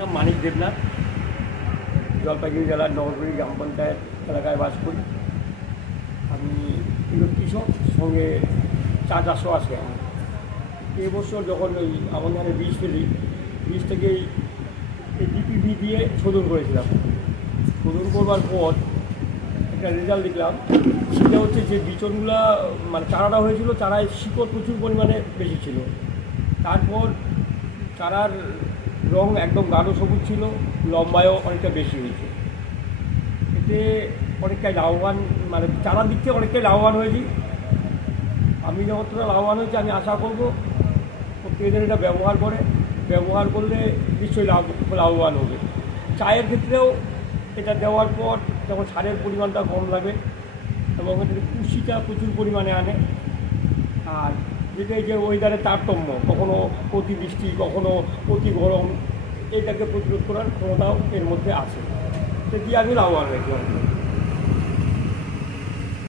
নাম মানিক দেবনাথ, জলপাইগুড়ি জেলার নগরপুরি গ্রাম পঞ্চায়েত এলাকায় বাস করি। আমি কৃষক, সঙ্গে চা চাষও আছে। আমার এবছর যখন ওই আমন ধানের বীজ ফেলি, বীজ থেকেই এই ডিপিভি দিয়ে শোধন করেছিলাম। শোধন করবার পর একটা রেজাল্ট দেখলাম, সেটা হচ্ছে যে বিচনগুলো মানে চারাটা হয়েছিল, চারায় শিকড় প্রচুর পরিমাণে বেশি ছিল। তারপর চারার রং একদম গাঢ় সবুজ ছিল, লম্বায়ও অনেকটা বেশি হয়েছে। এতে অনেকটাই লাভবান, মানে চারার দিক থেকে অনেকটাই লাভবান হয়েছি। আমি যতটা লাভবান হয়েছি, আমি আশা করবো প্রত্যেকদিন এটা ব্যবহার করলে নিশ্চয়ই লাভবান হবে। চায়ের ক্ষেত্রেও এটা দেওয়ার পর যখন সারের পরিমাণটা কম লাগে এবং এটার পুষ্টিটা প্রচুর পরিমাণে আনে। আর যেটা এই যে ওয়েদারের তারতম্য, কখনো অতি বৃষ্টি, কখনো অতি গরম, এটাকে প্রতিরোধ করার ক্ষমতাও এর মধ্যে আছে। তো দিয়ে আমি লাভবান হয়েছি।